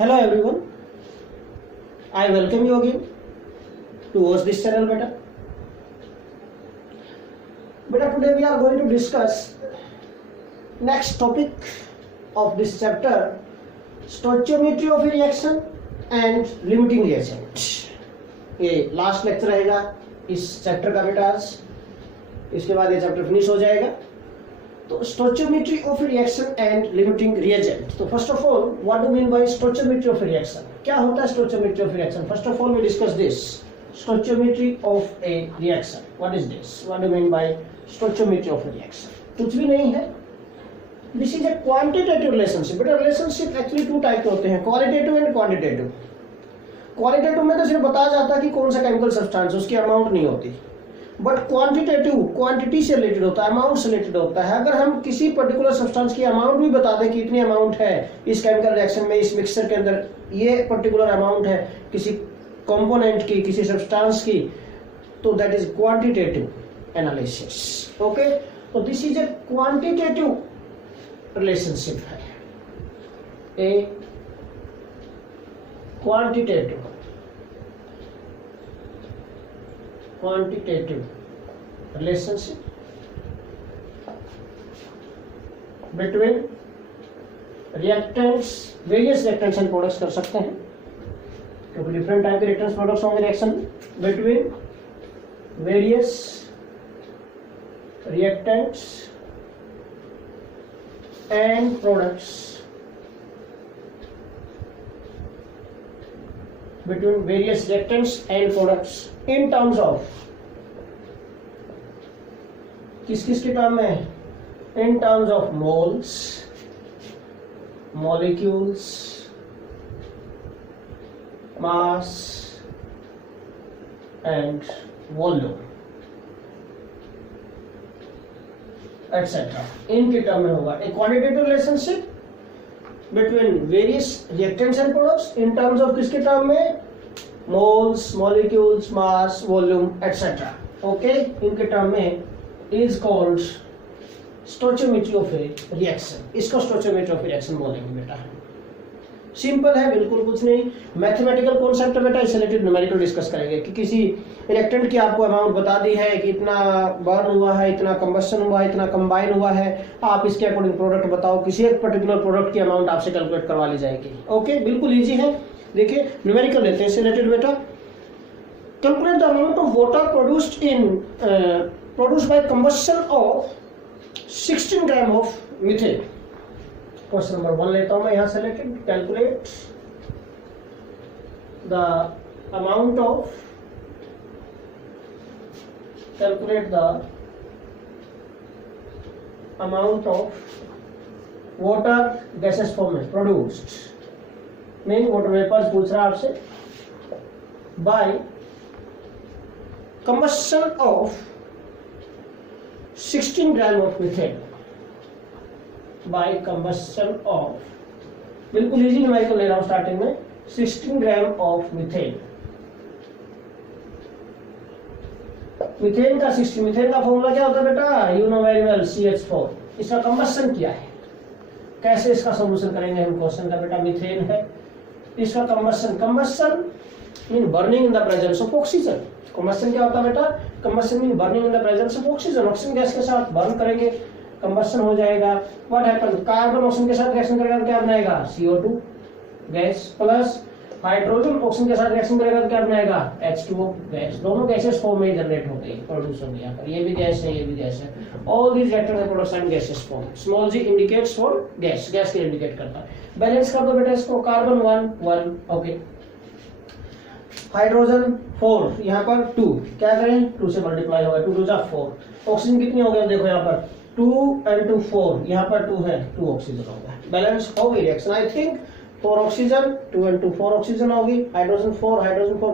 Hello everyone, I welcome you again to watch this channel beta. Today we are going to discuss next topic of this chapter, stoichiometry of a reaction and limiting reagent. ये last lecture रहेगा इस chapter का बेटा आज, इसके बाद ये chapter finish हो जाएगा। तो stoichiometry of a reaction and limiting reagent. तो first of all, what do you mean by stoichiometry of a reaction? क्या होता है stoichiometry of a reaction? First of all, we discuss this stoichiometry of a reaction. What is this? What do you mean by stoichiometry of a reaction? कुछ भी नहीं है। This is a quantitative relationship. बेटा relationship actually two type के होते हैं, qualitative and quantitative. Qualitative में तो सिर्फ बताया जाता है कि कौन सा केमिकल सब्सटेंस, उसकी अमाउंट नहीं होती। बट क्वांटिटेटिव क्वांटिटी से रिलेटेड होता है, अमाउंट से रिलेटेड होता है। अगर हम किसी पर्टिकुलर सब्सटेंस की अमाउंट भी बता दें कि इतनी अमाउंट है इस केमिकल रिएक्शन में, इस मिक्सचर के अंदर ये पर्टिकुलर अमाउंट है किसी कंपोनेंट की, किसी सब्सटेंस की, तो that is quantitative analysis. Okay, तो this is a quantitative relationship है, a quantitative relationship between reactants, various reactants and products कर सकते हैं क्योंकि डिफरेंट टाइप के रिएक्टेंट्स प्रोडक्ट्स होंगे reaction. Between various reactants and products, between various reactants and products in terms of किस के term में, in terms of moles, molecules, mass and volume etc. इनके टर्म में होगा एक quantitative relationship between various reactants and products in terms of किसके term में, moles, molecules, mass, volume etc. okay, इनके टर्म में is called stoichiometry of a reaction. इसको stoichiometry of a reaction बोलेंगे बेटा। सिंपल है, बिल्कुल कुछ नहीं। मैथमेटिकल कॉन्सेप्ट है बेटा, इससे रिलेटेड न्यूमेरिकल डिस्कस करेंगे कि किसी रिएक्टेंट की आपको अमाउंट बता दी है कि इतना बर्न हुआ है, इतना कंबशन हुआ है, इतना कंबाइन हुआ है, आप इसके अकॉर्डिंग प्रोडक्ट बताओ, किसी एक पर्टिकुलर प्रोडक्ट की अमाउंट आपसे कैलकुलेट करवा ली जाएगी। ओके, बिल्कुल इजी है। देखिए न्यूमेरिकल लेते हैं इससे रिलेटेड बेटा। Calculate the amount of water produced by combustion of 16 gram of methane. Question number 1 लेता हूं मैं यहां से related. Calculate the amount of water gases form में प्रोड्यूस्ड, मीन वाटर वेपर्स पूछ रहा है आपसे, by combustion of 16 gram of methane, by combustion of, बिल्कुल इजी न्यूमेरिकल ले रहा हूं स्टार्टिंग में, 16 ग्राम ऑफ मीथेन। मीथेन का फॉर्मूला क्या होता है बेटा, you know very well, CH4। इसका कंबशन क्या है, कैसे इसका सॉल्यूशन करेंगे हम क्वेश्चन का बेटा। मीथेन है, इसका combustion mean burning in the presence of oxygen. Combustion क्या होता है बेटा, combustion mean burning in the presence of oxygen. Oxygen gas के साथ बर्न करेंगे, कंबशन हो जाएगा। व्हाट हैपन, कार्बन ऑक्सीजन के साथ रिएक्शन करेगा तो क्या बनाएगा, CO2 gas, plus hydrogen oxygen के साथ रिएक्शन करेगा तो क्या बनाएगा, H2O गैस। दोनों गैसेस फॉर्म में जनरेट होते हैं, प्रोड्यूस होंगे यहाँ पर। ये भी गैस है, ये भी गैस है। All these reactors are products and gases form. Small g indicates for gas, gas के इंडिकेट करता है। बैलेंस कर दो बेटा इसको, कार्बन 1 1, ओके, हाइड्रोजन 4, यहाँ पर 2, क्या करें 2 से मल्टीप्लाई होगा, 2 2 जा 4। ऑक्सीजन कितनी हो गया देखो यहाँ पर 2 and 2 4, यहाँ पर 2 है, 2 ऑक्सीजन होगा। बैलेंस हो गई reaction, I think 4 oxygen 2 and 2 4 oxygen होगी, हाइड्रोजन 4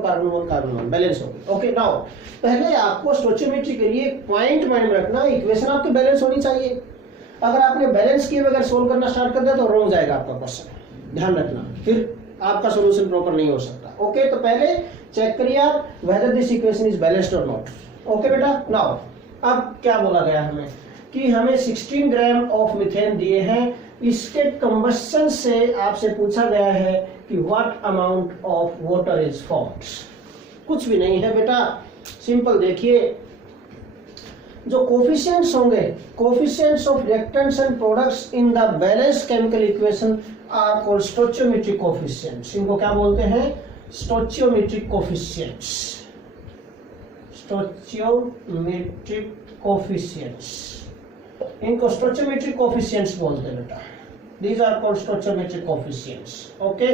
कार्बन 1 कार्बन 1, बैलेंस होगी। ओके, नाउ पहले आपको स्टोइचियोमेट्री के लिए एक पॉइंट माइंड में रखना, इक्वेशन आपकी बैलेंस होनी चाहिए। अगर आपने बैलेंस किए बगैर सोल्व करना स्टार्ट कर दिया तो रॉन्ग जाएगा आपका क्वेश्चन, ध्यान रखना, फिर आपका सोल्यूशन प्रॉपर नहीं हो सकता। ओके, तो पहले चेक करिए आप whether this equation is balanced और नॉट। ओके बेटा, नाउ अब क्या बोला गया हमें कि हमें 16 ग्राम ऑफ मीथेन दिए हैं इसके कंबस्शन से आपसे पूछा गया है कि what amount of water is formed. कुछ भी नहीं है बेटा, सिंपल देखिए, जो कोफिशिएंट्स होंगे, coefficients of reactants and products in the balanced chemical equation are called stoichiometric coefficients. इनको क्या बोलते हैं? स्टोइचियोमेट्रिक कोफिशिएंट्स। स्टोइचियोमेट्रिक कोफिशिएंट्स, इनको स्टोइचियोमेट्रिक कोफिशिएंट्स बोलते हैं बेटा। These are called stoichiometric coefficients. Okay,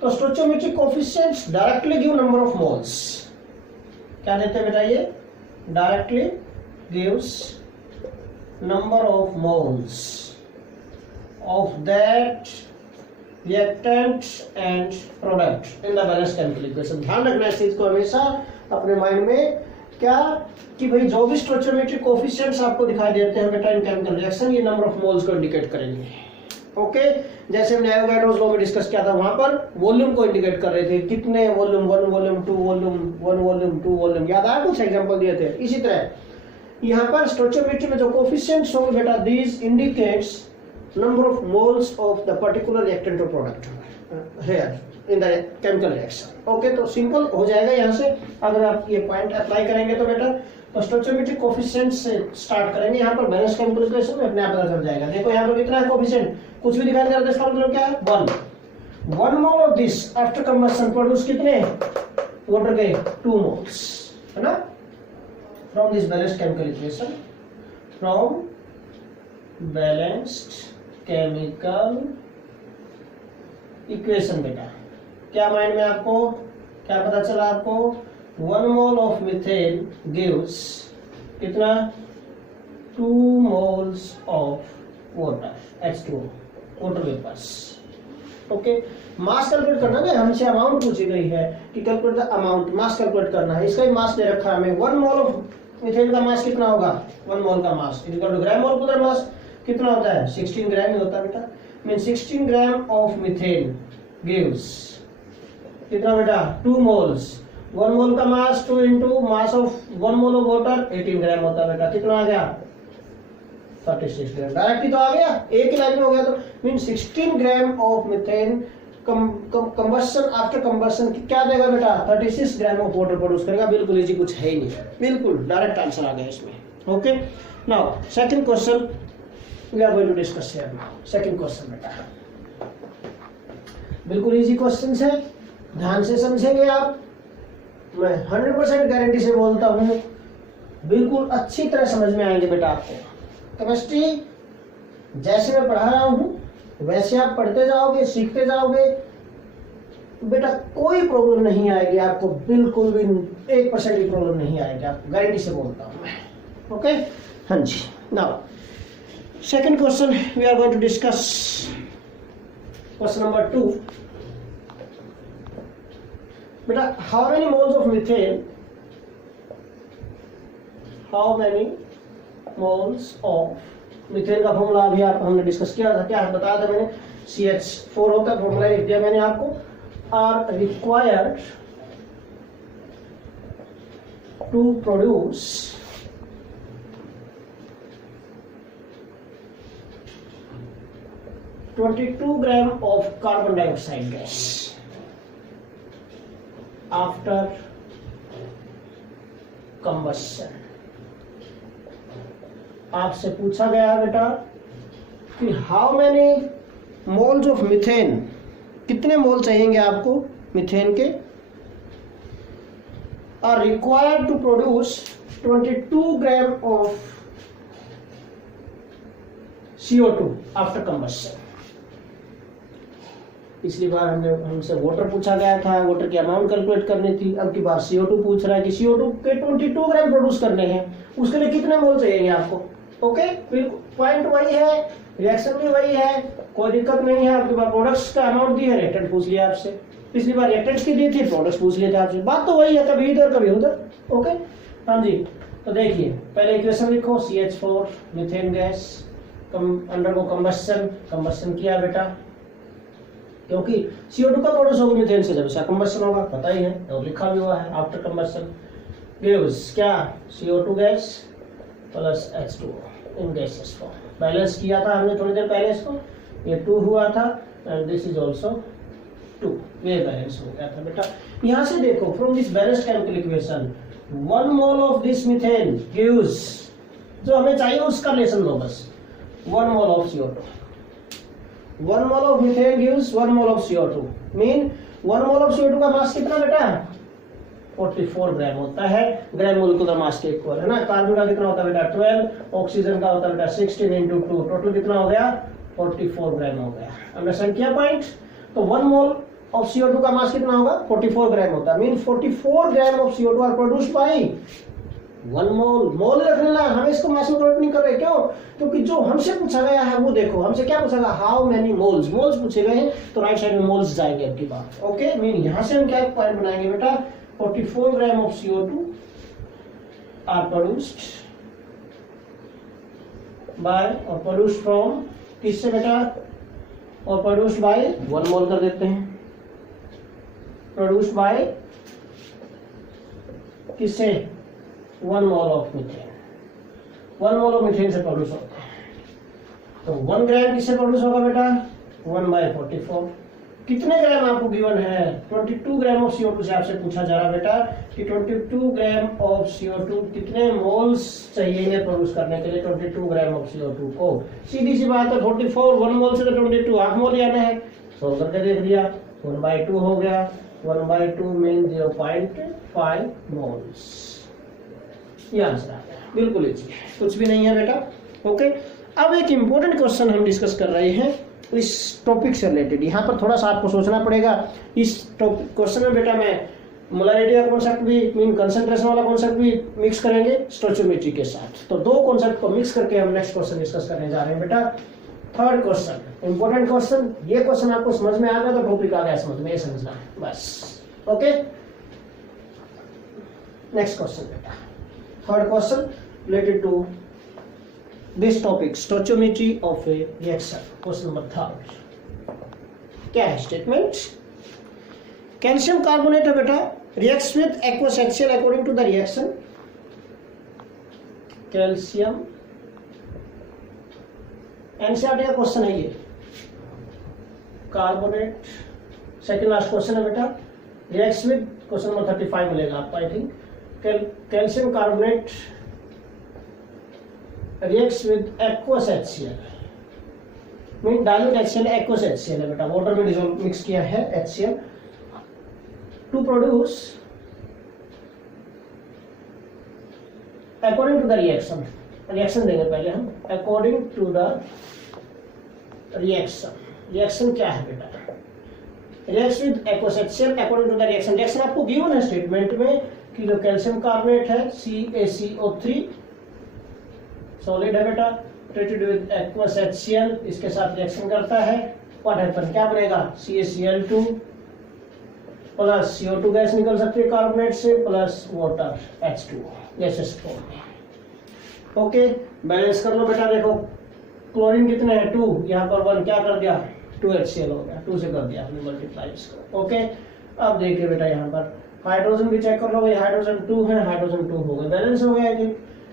तो stoichiometric coefficients directly give number of moles. क्या देते हैं बेटा? ये directly gives number of moles of that reactant and product in the balanced chemical equation। ध्यान रखना इस चीज को हमेशा अपने माइंड में, क्या कि भाई जो भी स्टोइचियोमेट्रिक कोफिशिएंट्स आपको दिखाई देते हैं बेटा इन केमिकल रिएक्शन, ये नंबर ऑफ मोल्स को इंडिकेट करेंगे। ओके, जैसे हमने एवोगाड्रोस लॉ में डिस्कस किया था, वहां पर वॉल्यूम को इंडिकेट कर रहे थे, कितने volume, 1 volume, 2 volume, 1 volume, 2 volume, याद आया? कुछ एग्जांपल दिए थे। इसी तरह यहाँ पर स्टोइचियोमेट्री में जो कोफिशिएंट्स होंगे बेटा, these indicates number of moles of the particular reactant और product here in the chemical reaction. Okay, तो सिंपल हो जाएगा यहाँ से अगर आप ये पॉइंट अप्लाई करेंगे तो बेटा। तो स्टोइचियोमेट्रिक कोफिशिएंट्स से स्टार्ट करेंगे यहाँ पर, बैलेंस केमिकल इक्वेशन में अपने आप पता चल जाएगा। देखो यहाँ पर कितना है कोफिशिएंट, कुछ भी दिखाई दे रहा है, इसका मतलब क्या है? 1। 1 mole of this after combustion produce कितने? वाटर के 2 मोल्स, है ना? From this balanced chemical equation, from balanced chemical equation बेटा, क्या माइंड में आपको क्या पता चला? आपको 1 मोल ऑफ मीथेन गिव्स कितना? 2 moles of water, H2O, water vapours. Okay, mass calculate करना है, हमसे अमाउंट पूछी गई है कि calculate the amount, mass calculate करना है। इसका ही मास दे रखा है हमें। 1 मोल ऑफ मीथेन का मास कितना होगा? 1 मोल का mass equal to gram molecular mass कितना होता है? 16 ग्राम ही होता है बेटा। Mean 16 gram of methane gives कितना बेटा? 2 मोल्स। 1 मोल का mass 2 into mass of 1 mole of water 18 gram होता है बेटा। कितना आ गया? 36 ग्राम। डायरेक्ट ही तो आ गया, एक ही लाइन में हो गया। तो mean 16 gram of methane combustion after combustion क्या देगा बेटा? 36 ग्राम ऑफ वाटर प्रोड्यूस करेगा। बिल्कुल इजी, कुछ है ही नहीं, बिल्कुल डायरेक्ट आंसर आ गया इसमें। Okay, now second question we are going to discuss here now. Second question बेटा बिल्कुल इजी क्वेश्चंस है, ध्यान से समझेंगे आप। मैं 100% गारंटी से बोलता हूँ, बिल्कुल अच्छी तरह समझ में आएंगे बेटा आपको। केमिस्ट्री जैसे मैं पढ़ा रहा हूँ वैसे आप पढ़ते जाओगे, सीखते जाओगे बेटा, कोई प्रॉब्लम नहीं आएगी आपको, बिल्कुल भी 1% की प्रॉब्लम नहीं आएगी आपको, गारंटी से बोलता हूं मैं। ओके, हाँ जी। Now second question we are going to discuss. Question number 2 बेटा, how many moles of methane, how many moles of methane का फॉर्मूला अभी आप हमने डिस्कस किया था, क्या बताया था मैंने? CH4 होता है, फॉर्मूला लिख दिया मैंने आपको। Are required to produce 22 gram of carbon dioxide gas after combustion. आपसे पूछा गया बेटा कि how many moles of methane, कितने मोल चाहिएंगे आपको मीथेन के, are required to produce 22 gram of CO2 after combustion. पिछली बार हमसे वाटर पूछा गया था, वाटर की अमाउंट कैलकुलेट करनी थी। अब की बार CO2 पूछ रहा है कि CO2 के 22 ग्राम प्रोड्यूस करने हैं, उसके लिए कितने मोल चाहिए आपको। ओके, पॉइंट वही है, रिएक्शन भी वही है, कोई दिक्कत नहीं है। आपके पास प्रोडक्ट्स का अमाउंट दी है, रिएक्टेंट पूछ लिया आपसे। पिछली बार रिएक्टेंट्स की दी थी, प्रोडक्ट्स पूछ लिए थे आपसे। बात तो वही है, कभी इधर कभी उधर। ओके, हाँ जी। तो देखिए पहले इक्वेशन लिखो, CH4 methane gas undergo combustion किया बेटा, क्योंकि CO2 का प्रोड्यूस होगा मीथेन से जब इसका कंबशन होगा, पता ही है और लिखा भी हुआ है। आफ्टर कंबशन गिव्स क्या? CO2 गैस प्लस H2O इन गैसेस फॉर्म। बैलेंस किया था हमने थोड़ी देर पहले इसको, ये 2 हुआ था एंड दिस इज ऑल्सो 2, ये बैलेंस हो गया था बेटा। यहाँ से देखो from this balance chemical equation 1 mole of this methane gives, जो हमें चाहिए उसका लेसन लो बस, 1 mole of CO2, 1 mole of methane gives 1 mole of CO2 mean 1 mole of CO2 का मास कितना बेटा 44 ग्राम होता है, ग्राम मोलिकुलर मास के इक्वल है ना। कार्बन का कितना होता है बेटा 12, ऑक्सीजन का होता है बेटा 16 × 2, टोटल कितना हो गया 44 ग्राम हो गया। अंडरस्टैंड किया पॉइंट। तो 1 मोल ऑफ CO2 का मास कितना होगा 44 ग्राम होता है, mean 44 gram of CO2 are produced by 1 mole. Mole रखने लगा, हमें इसको मास में कन्वर्ट नहीं कर रहे, क्यों? क्योंकि जो हमसे पूछा गया है वो देखो, हमसे क्या पूछा गया, हाउ मेनी मोल्स, मोल्स पूछे गए हैं, तो राइट साइड में मोल्स जाएंगे अब की बात। ओके, मीन यहां से हम क्या पॉइंट बनाएंगे बेटा 44 gram of CO2 are produced by और प्रोड्यूस्ड फ्रॉम किससे बेटा, और प्रोड्यूस्ड बाय 1 मोल कर देते हैं, प्रोड्यूस्ड बाय किससे 1 mole of methane, 1 mole of methane से प्रोड्यूस होता है। तो 1 ग्राम किससे प्रोड्यूस होगा बेटा 1/44। कितने ग्राम आपको गिवन है 22 ग्राम ऑफ CO2 से आपसे पूछा जा रहा बेटा कि 22 ग्राम ऑफ CO2 कितने मोल्स चाहिए प्रोड्यूस करने के लिए 22 ग्राम ऑफ CO2 को। सीधी सी बात है 44, 1 मोल से तो 22 हाफ मोल लेना है, सोल्व करके देख लिया 1/2 हो गया, 1/2 मीन 0.5 मोल्स, ये आंसर आ गया। बिल्कुल इजी, कुछ भी नहीं है बेटा। ओके, अब एक इंपॉर्टेंट क्वेश्चन हम डिस्कस कर रहे हैं इस टॉपिक से रिलेटेड। यहाँ पर थोड़ा सा आपको सोचना पड़ेगा। इस क्वेश्चन में बेटा मैं मोलैरिटी का कॉन्सेप्ट भी मीन कंसंट्रेशन वाला कॉन्सेप्ट भी मिक्स करेंगे स्टोइचियोमेट्री के साथ। तो 2 कॉन्सेप्ट को मिक्स करके हम नेक्स्ट क्वेश्चन डिस्कस करने जा रहे हैं बेटा। Third question, important question. ये क्वेश्चन आपको समझ में आ गया तो टॉपिक आ गया समझ में, ये समझना है बस। ओके, नेक्स्ट क्वेश्चन बेटा, third question related to this topic stoichiometry of a reaction. Question number 3 क्या है स्टेटमेंट, कैल्शियम कार्बोनेट है बेटा reacts with aqueous HCl according to the reaction. Calcium NCERT का क्वेश्चन है ये, कार्बोनेट सेकंड लास्ट क्वेश्चन है बेटा, रिएक्ट्स विद, क्वेश्चन नंबर 35 मिलेगा आपको I think. Calcium carbonate reacts with aqueous HCl mean dilute HCl, aqueous HCl है बेटा, वाटर में डिसॉल्व मिक्स किया है HCl to produce according to the reaction. Reaction देंगे पहले हम, according to the reaction. Reaction क्या है बेटा, reacts with aqueous HCl according to the reaction. Reaction आपको गिवन है स्टेटमेंट में कि जो कैल्शियम कार्बोनेट है CaCO3 सॉलिड है बेटा, ट्रीटेड विद एक्वस HCl, इसके साथ रिएक्शन करता है, व्हाट हैपन, क्या बनेगा CaCl2 प्लस CO2 गैस निकल सकती है कार्बोनेट से, plus water H2 gases form में। ओके, बैलेंस कर लो बेटा। देखो क्लोरीन कितने हैं 2, यहाँ पर 1 क्या कर दिया 2 HCl हो गया, 2 से कर दिया हमने मल्टीप्लाई इसको। ओके, अब देखिए बेटा यहाँ पर हाइड्रोजन भी चेक कर लो भाई, हाइड्रोजन 2 है, हाइड्रोजन 2 हो गए, बैलेंस हो गया कि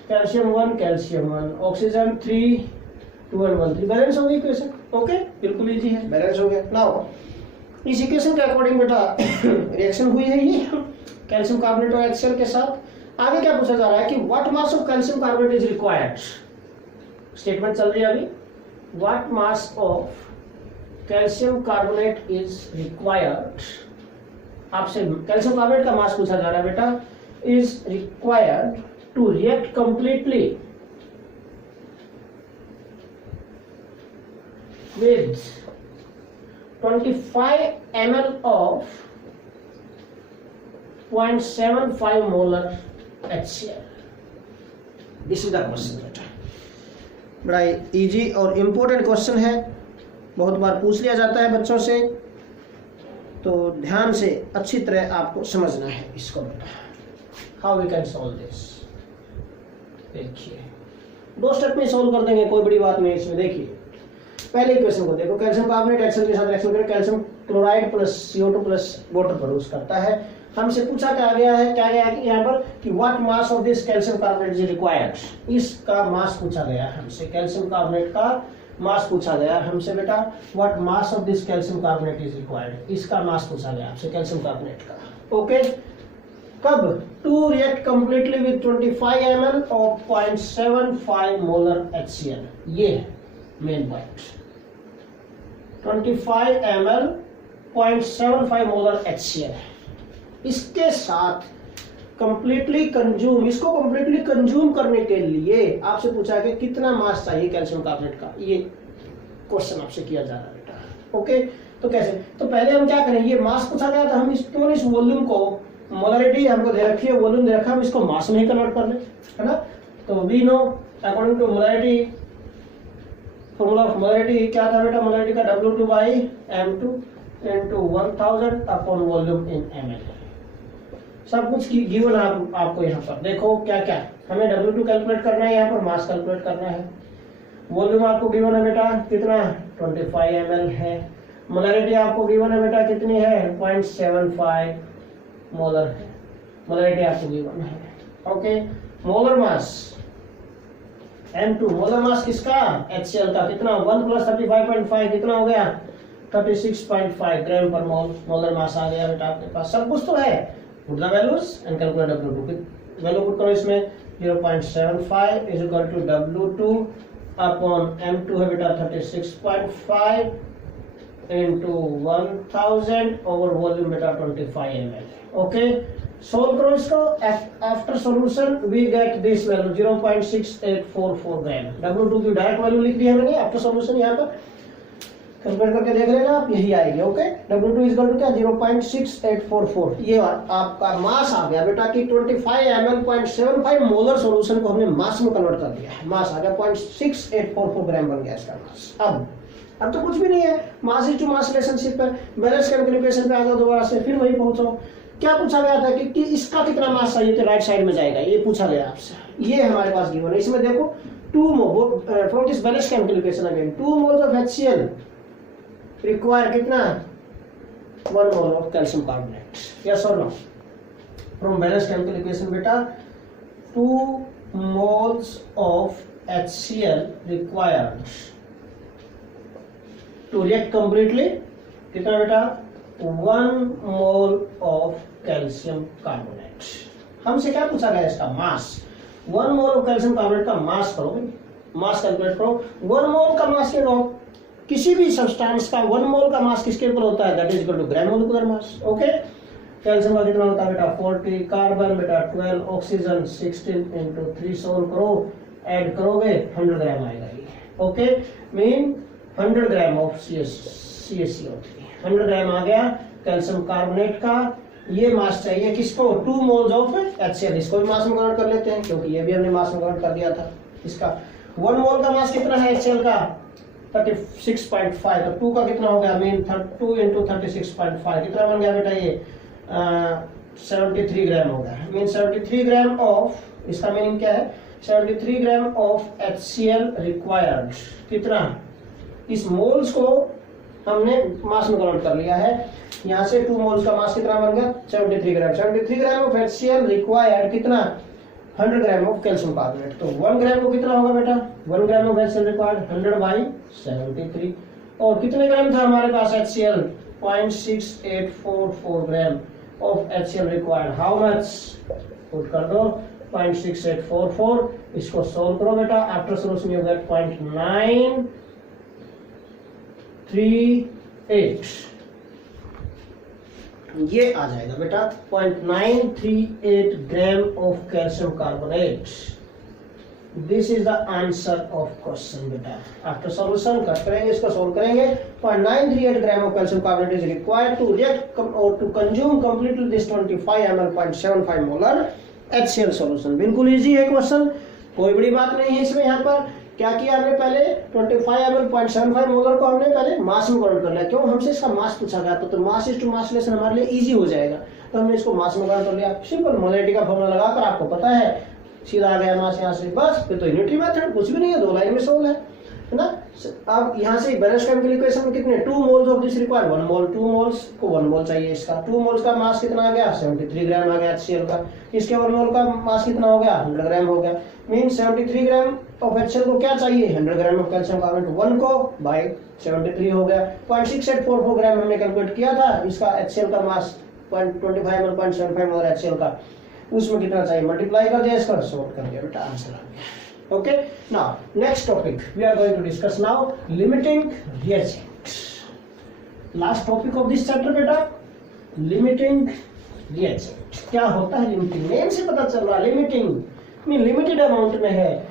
कैल्शियम 1, ऑक्सीजन 3, 2 and 1 3, बैलेंस हो गई इक्वेशन। ओके, बिल्कुल इजी है, बैलेंस हो गया। नाउ इस इक्वेशन के अकॉर्डिंग बेटा रिएक्शन हुई है ये कैल्शियम कार्बोनेट और HCl के साथ। आगे क्या पूछा जा रहा है कि what mass of calcium carbonate is required. Statement चल रही है अभी, what mass of calcium carbonate is required. आपसे कैल्शियम कार्बोनेट का मास पूछा जा रहा है बेटा, is required to react completely with 25 ml of 0.75 molar HCl. This is the question बेटा, बड़ा इजी और इम्पोर्टेंट क्वेश्चन है, बहुत बार पूछ लिया जाता है बच्चों से, तो ध्यान से अच्छी तरह आपको समझना है इसको बेटा। How we can solve this, देखिए 2 स्टेप में सॉल्व कर देंगे, कोई बड़ी बात नहीं इसमें। देखिए पहले इक्वेशन को देखो, कैल्शियम कार्बोनेट HCl के साथ रिएक्शन करके calcium chloride plus CO2 plus water produce करता है। हमसे पूछा क्या गया है कि यहाँ पर कि what mass of this calcium carbonate is required. इसका मास पूछा गया है हमसे, कैल्शियम कार्बोनेट का मास पूछा गया हमसे बेटा, what mass of this calcium carbonate is required, इसका मास पूछा गया आपसे कैल्शियम कार्बोनेट का। ओके, कब? To react completely with 25 ml of 0.75 molar HCl, ये main point. 25 ml 0.75 molar HCl, इसके साथ कंप्लीटली कंज्यूम, इसको कंप्लीटली कंज्यूम करने के लिए आपसे पूछा कि कितना मास चाहिए कैल्शियम कार्बोनेट का, ये क्वेश्चन आपसे किया जा रहा है बेटा। ओके, तो कैसे? तो पहले हम क्या करें, ये मास पूछा गया था, हम केवल इस वॉल्यूम को, मोलरिटी हमको दे रखी है, वॉल्यूम दे रखा है, हम इसको मास में ही कन्वर्ट कर ले, है ना। तो we know according to molarity, formula of molarity क्या था बेटा, मोलरिटी का W2 by M2 into 1000 upon volume in ml। सब कुछ गिवन आपको यहाँ पर देखो क्या क्या, हमें W2 कैलकुलेट करना है, यहाँ पर मास कैलकुलेट करना है। वॉल्यूम आपको गिवन है बेटा कितना, 25 ml है। मोलरिटी आपको गिवन है बेटा कितनी है, 0.75 मोलर है, मोलरिटी आपको गिवन है। Okay, molar mass M2, molar mass किसका, HCl का, कितना, 1 + 35.5 कितना हो गया, 36.5 ग्राम पर मोल, मोलर मास आ गया बेटा आपके पास। सब कुछ तो है, put the values and calculate W2, value put करो इसमें, 0.75 is equal to W2 upon M2 है बेटा 36.5 into 1000 ओवर वॉल्यूम बेटा 25 ml। ओके, सोल्व करो इसको, after solution we get this value 0.6844 gram. W2 की डायरेक्ट वैल्यू लिख दी है मैंने, आफ्टर सॉल्यूशन यहाँ पर कैलकुलेट करके देख लेना आप, यही आएगी। Okay, W2 is equal to क्या, 0.6844। ये आपका मास आ गया बेटा कि 25 ml 0.75 मोलर सॉल्यूशन को हमने मास में कन्वर्ट कर दिया है, मास आ गया 0.6844 ग्राम बन गया इसका मास। अब तो कुछ भी नहीं है, mass is to mass relationship है, बैलेंस कैलकुलेशन पे आ जाओ दोबारा से, फिर वही पहुंचो। क्या पूछा गया था कि इसका कितना मास चाहिए, तो राइट साइड में जाएगा, ये पूछा गया आपसे, ये हमारे पास गिवन है। इसमें देखो 2 mole from this balance calculation again, 2 moles of HCl require कितना, 1 mole of calcium carbonate, yes और नो। फ्रॉम बैलेंस कैलकुलेशन बेटा 2 moles of HCl required to react completely, कितना बेटा, 1 मोल ऑफ कैल्शियम कार्बोनेट। हमसे क्या पूछा गया, इसका मास, 1 मोल ऑफ कैल्शियम कार्बोनेट का मास करो, मास कैलकुलेट करो। 1 मोल का मास क्या हो, किसी भी सब्सटेंस का 1 मोल का मास किसके ऊपर होता है, that is equal to gram molecular mass. Okay, calcium का कितना होता है बेटा 40, कार्बन बेटा 12, ऑक्सीजन 16 into 3 सोल करो, ऐड करोगे 100 ग्राम आएगा ये। Okay, mean 100 gram of CaCO3, 100 gram आ गया कैल्शियम कार्बोनेट का। ये मास चाहिए किसको, 2 मोल्स ऑफ HCl, इसको भी मास में कन्वर्ट कर लेते हैं क्योंकि ये भी हमने मास में कन्वर्ट कर दिया था इसका। 1 मोल का मास कितना है HCl का, 36.5, तो 2 का कितना हो गया, मीन 2 into 36.5 कितना बन गया बेटा ये, 73 ग्राम हो गया, मीन 73 ग्राम ऑफ, इसका मीनिंग क्या है, 73 ग्राम ऑफ HCl रिक्वायर्ड। कितना, इस मोल्स को हमने मास में कन्वर्ट कर लिया है, यहाँ से 2 मोल्स का मास कितना बन गया, 73 ग्राम। 73 ग्राम ऑफ HCl रिक्वायर्ड कितना, 100 ग्राम ऑफ कैल्शियम कार्बोनेट। तो 1 ग्राम को कितना होगा बेटा, 1 gram of HCl required 100 by 73, और कितने ग्राम था हमारे पास HCl, 0.6844 gram of HCl required. How much, put कर दो 0.6844, इसको सोल्व करो बेटा, आफ्टर सॉल्यूशन यू गेट 0.938, ये आ जाएगा बेटा 0.938 gram of calcium carbonate. This is the answer of question बेटा। आफ्टर सॉल्यूशन करेंगे, इसको सोल्व करेंगे। 0.938 gram of calcium carbonate is required to react और to consume completely this 25 ml 0.75 molar HCl solution. बिल्कुल easy है क्वेश्चन, कोई बड़ी बात नहीं है इसमें। यहाँ पर क्या किया हमने, पहले 25 ml 0.75 मोलर को हमने पहले मास में कन्वर्ट कर लिया, क्यों, हमसे इसका मास पूछा गया तो mass is to mass relation हमारे लिए इजी हो जाएगा, तो हमने इसको मास में कन्वर्ट कर लिया। सिंपल मोलरिटी का फॉर्मूला लगाकर आपको पता है, सीधा आ गया मास यहाँ से, बस फिर तो यूनिटरी मेथड, कुछ भी नहीं है, 2 लाइन में सोल्व है। है ना। अब यहाँ से बैलेंस केमिकल इक्वेशन में कितने 2 moles of this required 1 mole, 2 moles को 1 मोल चाहिए इसका। 2 मोल्स का मास कितना आ गया 73 ग्राम आ गया HCl का। इसके 1 मोल का मास कितना हो गया 100 ग्राम हो गया। मीन 73 ग्राम ऑफ HCl को क्या चाहिए 100 ग्राम ऑफ कैल्शियम कार्बोनेट, 1 को बाय 73 हो गया। 0.6844 ग्राम हमने कैलकुलेट किया था इसका HCl का मास 0.25 और 0.75 और HCl का, उसमें कितना चाहिए मल्टीप्लाई कर दिया इसका, सॉल्व कर दिया बेटा, आंसर आ गया। Okay, now next topic we are going to discuss now limiting reagent. Last topic of this chapter बेटा limiting reagent. क्या होता है limiting? नेम से पता चल रहा है limiting मीन लिमिटेड अमाउंट में है।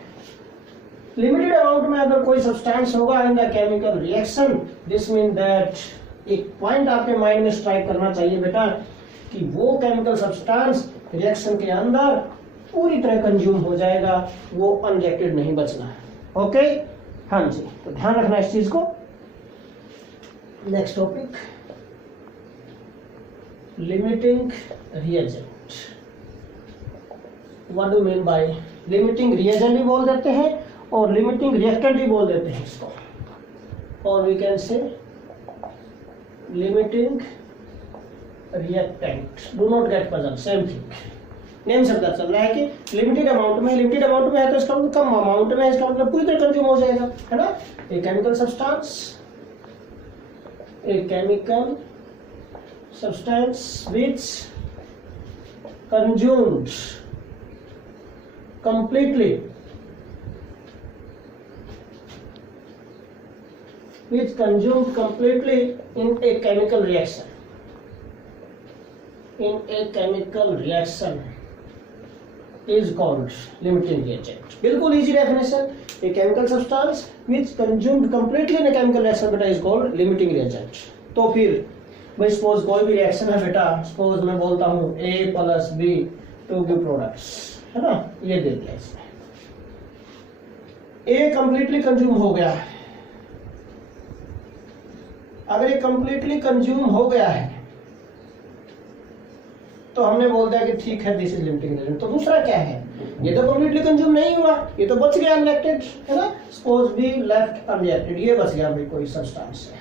लिमिटेड अमाउंट में अगर कोई सब्सटेंस होगा इन the chemical reaction, this mean that एक पॉइंट आपके माइंड में स्ट्राइक करना चाहिए बेटा कि वो केमिकल सब्सटेंस रिएक्शन के अंदर पूरी तरह कंज्यूम हो जाएगा, वो अनरिएक्टेड नहीं बचना है। ओके, हाँ जी, तो ध्यान रखना इस चीज को। Next topic limiting reagent. What do mean by limiting reagent भी बोल देते हैं और लिमिटिंग रिएक्टेंट भी बोल देते हैं इसको, और we can say limiting reactant. Do not get puzzle, same thing. Name से पता चल रहा है कि लिमिटेड अमाउंट में है तो इसका मतलब कम अमाउंट में है, इसका मतलब पूरी तरह कंज्यूम हो जाएगा, है ना। A chemical substance which consumed completely which consumed completely in a chemical reaction is called limiting reagent. बिल्कुल easy definition, a chemical substance which consumed completely in a chemical reaction बेटा is called limiting reagent. तो फिर भाई suppose कोई भी reaction है बेटा, suppose मैं बोलता हूँ A + B to give products, है ना, ये दे दिया इसमें। A कंप्लीटली कंज्यूम हो गया है। अगर ये कंप्लीटली कंज्यूम हो गया है तो हमने बोल दिया कि ठीक है दिस इज लिमिटिंग रिएजेंट। तो दूसरा क्या है, ये तो कंप्लीटली कंज्यूम नहीं हुआ, ये तो बच गया अनरिएक्टेड, है ना। सपोज बी लेफ्ट अनरिएक्टेड, ये बच गया भाई कोई सब्सटेंस है।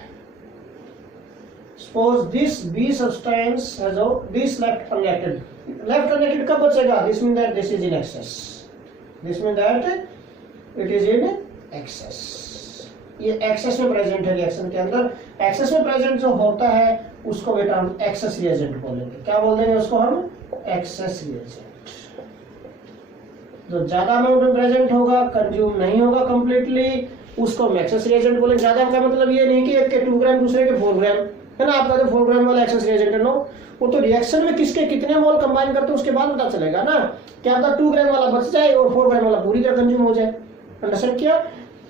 Suppose this B substance has this left unreacted. Left unreacted कब बचेगा, this mean that this is in excess, this mean that it is in excess. ये एक्सेस में प्रेजेंट है रिएक्शन के अंदर। एक्सेस में प्रेजेंट जो होता है उसको बेटा हम एक्सेस रिएजेंट बोलेंगे। क्या बोल देंगे उसको हम, एक्सेस रिएजेंट। जो ज्यादा अमाउंट में प्रेजेंट होगा, कंज्यूम नहीं होगा कंप्लीटली, उसको हम एक्सेस रिएजेंट बोलेंगे। ज्यादा का मतलब ये नहीं कि एक के 2 ग्राम दूसरे के 4 ग्राम, है ना। आपका तो 4 ग्राम वाला एक्सेस रिएजेंट है, नो, वो तो रिएक्शन में किसके कितने मोल कंबाइन करते हैं उसके बाद पता चलेगा ना। क्या पता 2 ग्राम वाला बच जाए और 4 ग्राम वाला पूरी तरह कंज्यूम हो जाए। अंडरस्टैंड किया?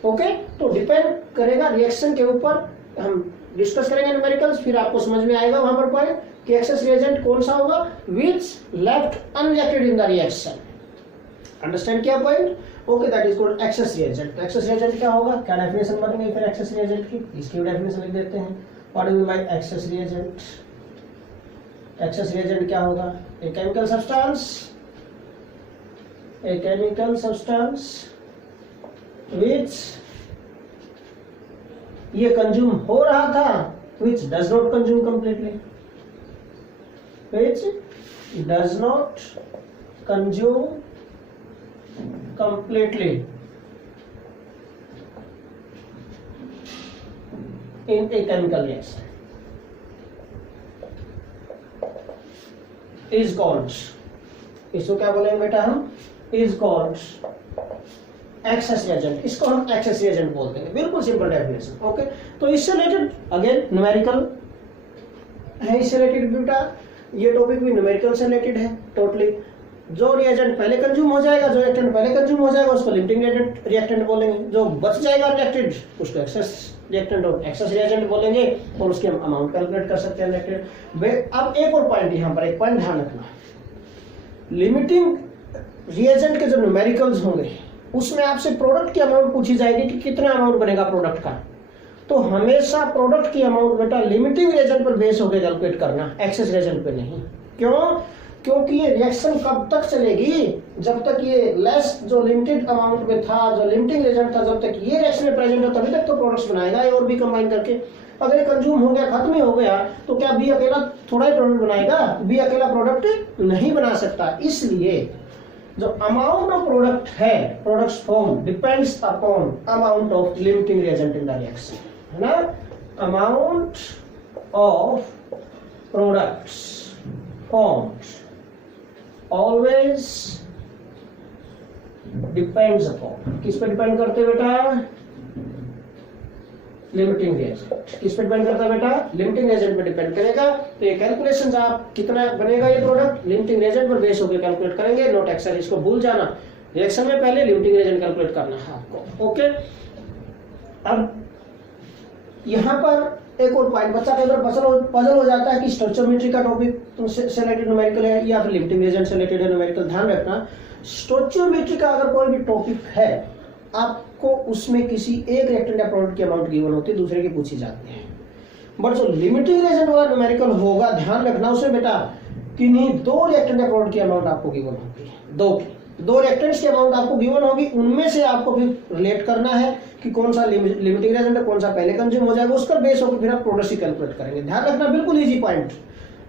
ओके, तो डिपेंड करेगा रिएक्शन के ऊपर। हम डिस्कस करेंगे न्यूमेरिकल्स, फिर आपको समझ में आएगा वहां पर पॉइंट कि एक्सेस रिएजेंट कौन सा होगा, which left unreacted in the reaction. Understand किया point? Okay, that is called excess reagent. तो एक्सेस रिएजेंट क्या होगा, क्या डेफिनेशन बनेगी फिर एक्सेस रिएजेंट की, इसकी डेफिनेशन लिख देते हैं। What do we by excess reagent? Excess reagent क्या होगा, ए केमिकल सब्सटेंस विच ये कंज्यूम हो रहा था, which does not consume completely, which does not consume completely in a chemical reaction is called, इसको क्या बोलेंगे बेटा हम, is called एक्सेस रिएजेंट। इसको हम एक्सेस रिएजेंट बोल देंगे। बिल्कुल सिंपल डेफिनेशन। ओके, तो इससे रिलेटेड अगेन न्यूमेरिकल है, इससे रिलेटेड बेटा ये टॉपिक भी न्यूमेरिकल से रिलेटेड है टोटली। जो रिएजेंट पहले कंज्यूम हो जाएगा, जो रिएक्टेंट पहले कंज्यूम हो जाएगा उसको लिमिटिंग रिएक्टेंट बोलेंगे। जो बच जाएगा रिएक्टेड उसको एक्सेस रिएक्टेंट और एक्सेस रिएजेंट बोलेंगे, और उसके हम अमाउंट कैलकुलेट कर सकते हैं रिएक्टेड। अब एक और पॉइंट, यहाँ पर एक पॉइंट ध्यान रखना, लिमिटिंग रिएजेंट के जो न्यूमेरिकल्स होंगे उसमें आपसे प्रोडक्ट की अमाउंट पूछी जाएगी कि कितना अमाउंट बनेगा प्रोडक्ट का। तो हमेशा प्रोडक्ट की अमाउंट बेटा लिमिटिंग रिएजेंट पर बेस होकर कैलकुलेट करना, एक्सेस रिएजेंट पे नहीं। क्यों? क्योंकि ये रिएक्शन कब तक चलेगी, जब तक ये लेस जो लिमिटेड अमाउंट में था, जो लिमिटिंग रिएजेंट था, जब तक ये रिएक्शन में प्रेजेंट हो तभी तक तो प्रोडक्ट्स बनाएगा ए और बी कंबाइन करके। अगर ये कंज्यूम हो गया, खत्म ही हो गया, तो क्या बी अकेला थोड़ा ही प्रोडक्ट बनाएगा? बी अकेला प्रोडक्ट नहीं बना सकता। इसलिए जो अमाउंट ऑफ प्रोडक्ट है, products form depends upon amount of limiting reagent in the reaction, है ना। Amount of products formed always depends upon, किस पे डिपेंड करते हैं बेटा? Limiting reagent. किस पे डिपेंड करता है बेटा? लिमिटिंग रिएजेंट पे डिपेंड करेगा। तो ये कैलकुलेशंस आप कितना बनेगा ये प्रोडक्ट, लिमिटिंग रिएजेंट पर बेस होकर कैलकुलेट करेंगे। नोट एक्सेल इसको भूल जाना, रिएक्शन में पहले लिमिटिंग रिएजेंट कैलकुलेट करना है आपको। ओके, अब यहाँ पर एक और पॉइंट बच्चा कई बार पजल हो जाता है कि स्टोइचियोमेट्री का टॉपिक से रिलेटेड न्यूमेरिकल है या फिर लिमिटिंग रिएजेंट से रिलेटेड है न्यूमेरिकल। ध्यान रखना, स्टोइचियोमेट्री का अगर कोई भी टॉपिक है, आपको उसमें किसी एक रिएक्टेंट या प्रोडक्ट की अमाउंट गिवन होती है, दूसरे की पूछी जाती है। बट जो लिमिटिंग रिएजेंट वाला न्यूमेरिकल होगा, ध्यान रखना उसमें बेटा किन्हीं दो रिएक्टेंट या प्रोडक्ट की अमाउंट आपको गिवन होगी, दो रिएक्टेंट्स की अमाउंट आपको गिवन होगी, उनमें से आपको फिर रिलेट करना है कि कौन सा लिमिटिंग रिएजेंट है, कौन सा पहले कंज्यूम हो जाएगा, उस पर बेस होकर फिर आप प्रोडक्ट ही कैलकुलेट करेंगे। ध्यान रखना, बिल्कुल इजी पॉइंट।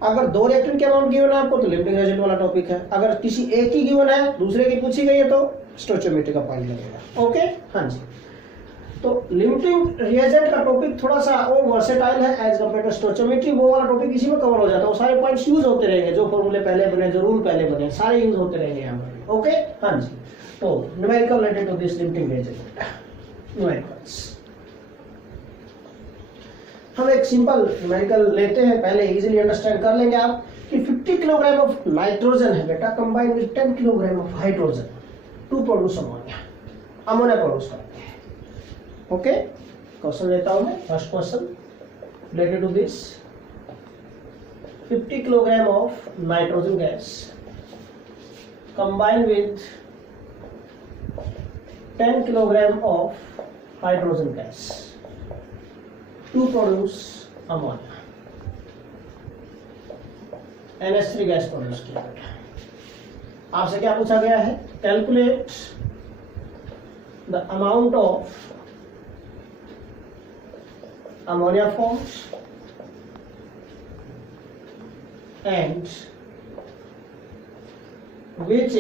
अगर दो रिएक्टेंट की अमाउंट गिवन है आपको तो लिमिटिंग रिएजेंट वाला टॉपिक है, अगर किसी एक की गिवन है, दूसरे की पूछी गई है तो स्टोइचियोमेट्री का पॉइंट लगेगा। ओके, हाँ जी। तो लिमिटिंग रिएजेंट का टॉपिक थोड़ा सा और वर्सेटाइल है एज कम्पेयर टू स्टोइचियोमेट्री। वो वाला टॉपिक इसी में कवर हो जाता है, वो सारे पॉइंट्स यूज होते रहेंगे, जो फॉर्मूले पहले बने, जो रूल पहले बने, सारे यूज होते रहेंगे यहाँ पर। ओके, हाँ जी। तो numerical related to this limiting reagent, numericals. हम एक सिंपल न्यूमेरिकल लेते हैं, पहले इजीली अंडरस्टैंड कर लेंगे आप कि 50 किलोग्राम ऑफ नाइट्रोजन है बेटा combined with 10 kilogram of hydrogen to produce ammonia. Ammonia produce करते हैं। ओके, क्वेश्चन लेता हूं मैं। First question related to this, 50 kilogram of nitrogen gas combined with 10 kilogram of hydrogen gas to produce ammonia, NH3 gas produce किया बेटा। आपसे क्या पूछा गया है? Calculate the amount of ammonia formed and which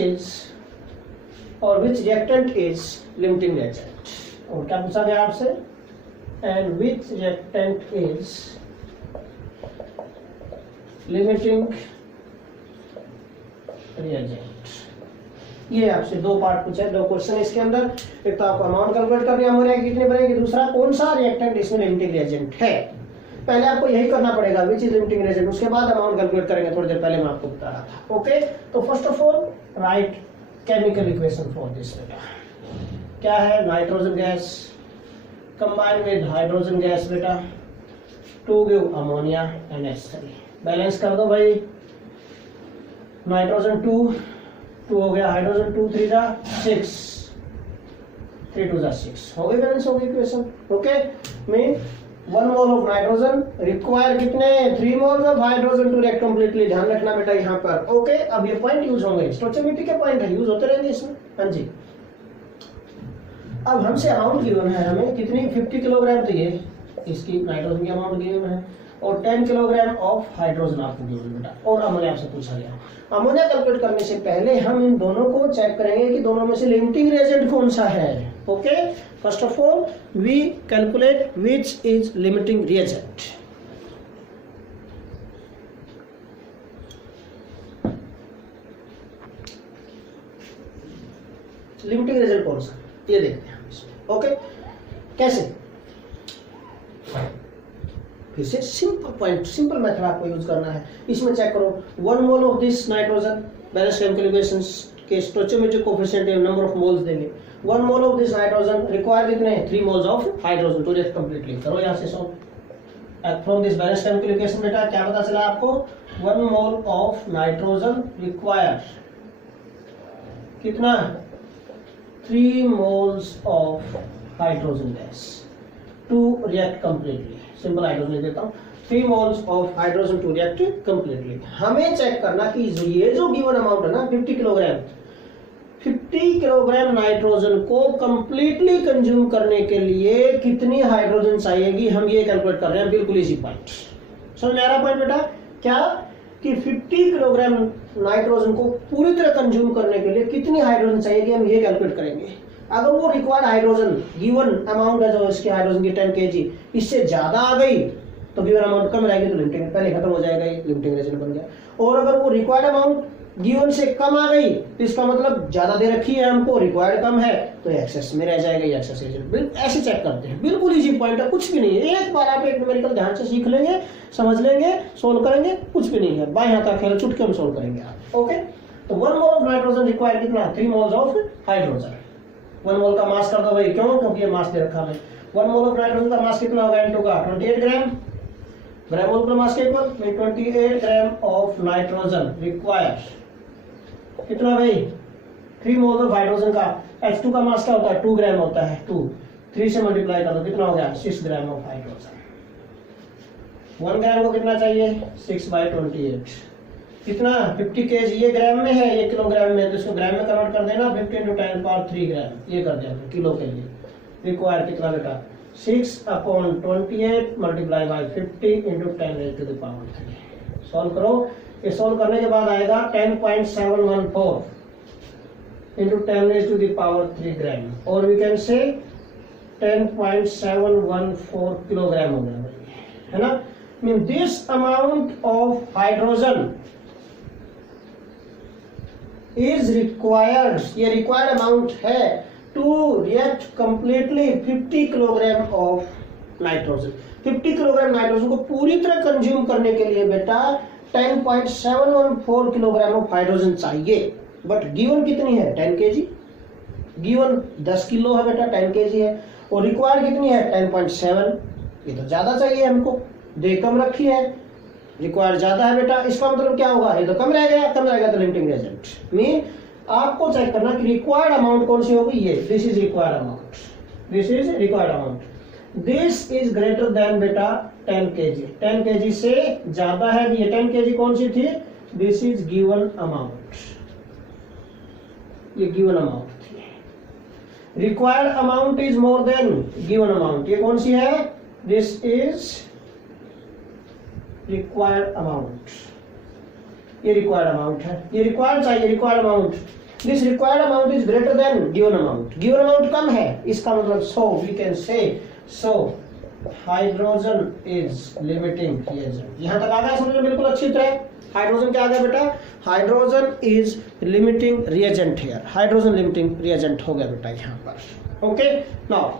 reactant is limiting reactant। और क्या पूछा गया आपसे? and which reactant is limiting reagent। ये आपसे दो पार्ट पूछा है, दो क्वेश्चन इसके अंदर। एक तो आपको अमाउंट कैलकुलेट करनी है अमोनिया की कितनी बनेगी, दूसरा कौन सा रिएक्टेंट इसमें लिमिटिंग रिएजेंट है। पहले आपको यही करना पड़ेगा, विच इज लिमिटिंग रिएजेंट, उसके बाद अमाउंट कैलकुलेट करेंगे। थोड़ी देर पहले मैं आपको बता रहा था। ओके, तो first of all write chemical equation for this बेटा। क्या है? Nitrogen gas combined with hydrogen gas बेटा to give ammonia NH3। Balance कर दो भाई, नाइट्रोजन 2 हो गया, हाइड्रोजन 2 3 जा 6, 3 2 जा 6 हो गई, बैलेंस हो गई equation. Okay, mean 1 mole of nitrogen require कितने? 3 moles of hydrogen to react completely. ध्यान रखना बेटा यहाँ पर। ओके, अब ये पॉइंट यूज होंगे, स्टोइचियोमेट्री के पॉइंट है, यूज होते रहेंगे इसमें। हाँ जी। अब हमसे अमाउंट गिवन है, हमें कितनी? 50 किलोग्राम, तो ये इसकी नाइट्रोजन की अमाउंट गिवन है, और 10 किलोग्राम ऑफ हाइड्रोजन आपको गिवन बेटा, और अमोनिया आपसे पूछा गया। अमोनिया कैलकुलेट करने से पहले हम इन दोनों को चेक करेंगे कि दोनों में से लिमिटिंग रिएजेंट कौन सा है। Okay, first of all we calculate which is limiting reagent. Limiting reagent कौन सा, ये देखते हैं हम इसमें। ओके, कैसे? फिर से सिंपल पॉइंट, सिंपल मेथड आपको यूज करना है। इसमें चेक करो, 1 mole of this nitrogen, balance calculations के stoichiometric coefficient number of moles देंगे। 1 mole of this nitrogen require कितने? 3 moles of hydrogen to react completely. करो यहाँ से solve from this balance calculation बेटा। क्या पता चला आपको? 1 मोल ऑफ नाइट्रोजन रिक्वायर कितना? 3 moles of hydrogen gas to react completely. Simple hydrogen लिख देता हूँ। 3 moles of hydrogen to react completely. हमें चेक करना कि ये जो गिवन अमाउंट है ना 50 किलोग्राम, 50 किलोग्राम नाइट्रोजन को कंप्लीटली कंज्यूम करने के लिए कितनी हाइड्रोजन चाहिएगी, हम ये कैलकुलेट कर रहे हैं। बिल्कुल इजी पॉइंट, समझ में आ रहा पॉइंट बेटा? क्या कि 50 किलोग्राम नाइट्रोजन को पूरी तरह कंज्यूम करने के लिए कितनी हाइड्रोजन चाहिएगी, हम ये कैलकुलेट करेंगे। अगर वो रिक्वायर्ड हाइड्रोजन गिवन अमाउंट है जो इसकी हाइड्रोजन की 10 kg इससे ज्यादा आ गई तो गिवन अमाउंट कम रहेगी, तो लिमिटिंग पहले खत्म हो जाएगा, ये लिमिटिंग रिएजेंट बन गया। और अगर वो रिक्वायर्ड अमाउंट गिवन से कम आ गई तो इसका मतलब ज्यादा दे रखी है हमको, रिक्वायर्ड कम है तो एक्सेस में रह जाएगा, ये एक्सेस रिएजेंट। ऐसे चेक करते हैं, बिल्कुल इजी पॉइंट है, कुछ भी नहीं है। एक बार आप एक न्यूमेरिकल ध्यान से सीख लेंगे, समझ लेंगे, सोल्व करेंगे, कुछ भी नहीं है। बाएं हाथ का खेल चुटकी हम सोल्व करेंगे आप। ओके, तो 1 मोल ऑफ नाइट्रोजन रिक्वायर्ड कितना? 3 मोल्स ऑफ हाइड्रोजन। 1 मोल का मास कर दो भाई, क्यों? क्योंकि ये मास दे रखा है। 1 मोल ऑफ नाइट्रोजन का मास कितना होगा? N2 का 28 ग्राम, ग्राम मोल पर मास के equal 28 gram of nitrogen required कितना भाई? 3 मोल ऑफ हाइड्रोजन का H2 का मास क्या होता है? 2 ग्राम होता है। 2 3 से मल्टीप्लाई कर दो, कितना हो गया? 6 ग्राम ऑफ हाइड्रोजन। 1 ग्राम को कितना चाहिए? 6/28 कितना? 50 kg। ये ग्राम में है, ये किलोग्राम में, तो इसको ग्राम में कन्वर्ट कर देना। 50 × 10³ ग्राम, ये कर देना किलो के लिए। रिक्वायर कितना बेटा? 6/28 मल्टीप्लाई बाई 50 × 10⁻³ सॉल्व करो। ये सॉल्व करने के बाद आएगा 10.714 × 10⁻³ ग्राम, और वी कैन से 10.714 किलोग्राम हो गया, है ना? Mean this amount of hydrogen is required, ये रिक्वायर्ड अमाउंट है to react completely 50 kilogram of nitrogen. 50 kilogram nitrogen को पूरी तरह कंज्यूम करने के लिए बेटा 10.714 किलोग्राम ऑफ हाइड्रोजन चाहिए। बट गिवन कितनी है? 10 kg। गिवन 10 किलो है बेटा, 10 kg है, और रिक्वायर्ड कितनी है? 10.7। ये तो ज्यादा चाहिए हमको, दे कम रखी है, रिक्वायर्ड ज्यादा है बेटा। इसका मतलब क्या होगा? ये तो कम रह गया, कम रहेगा तो लिमिटिंग रिएजेंट। मीन आपको चेक करना कि रिक्वायर्ड अमाउंट कौन सी होगी, ये this is required amount, this is required amount. This is greater then बेटा 10 kg, 10 kg से ज्यादा है। ये 10 kg कौन सी थी? दिस इज गिवन अमाउंट, ये गिवन अमाउंट थी। Required amount is more than given amount, ये कौन सी है? दिस इज रिक्वायर्ड अमाउंट, ये रिक्वायर्ड अमाउंट है, ये रिक्वायर्ड चाहिए, required amount. This required amount is greater than given amount, given amount कम है, इसका मतलब so we can say so hydrogen is limiting reagent. यहां तक आ गया समझ में बिल्कुल अच्छी तरह? हाइड्रोजन क्या आ गया बेटा? Hydrogen is limiting reagent here, hydrogen limiting reagent हो गया बेटा यहां पर। Okay, now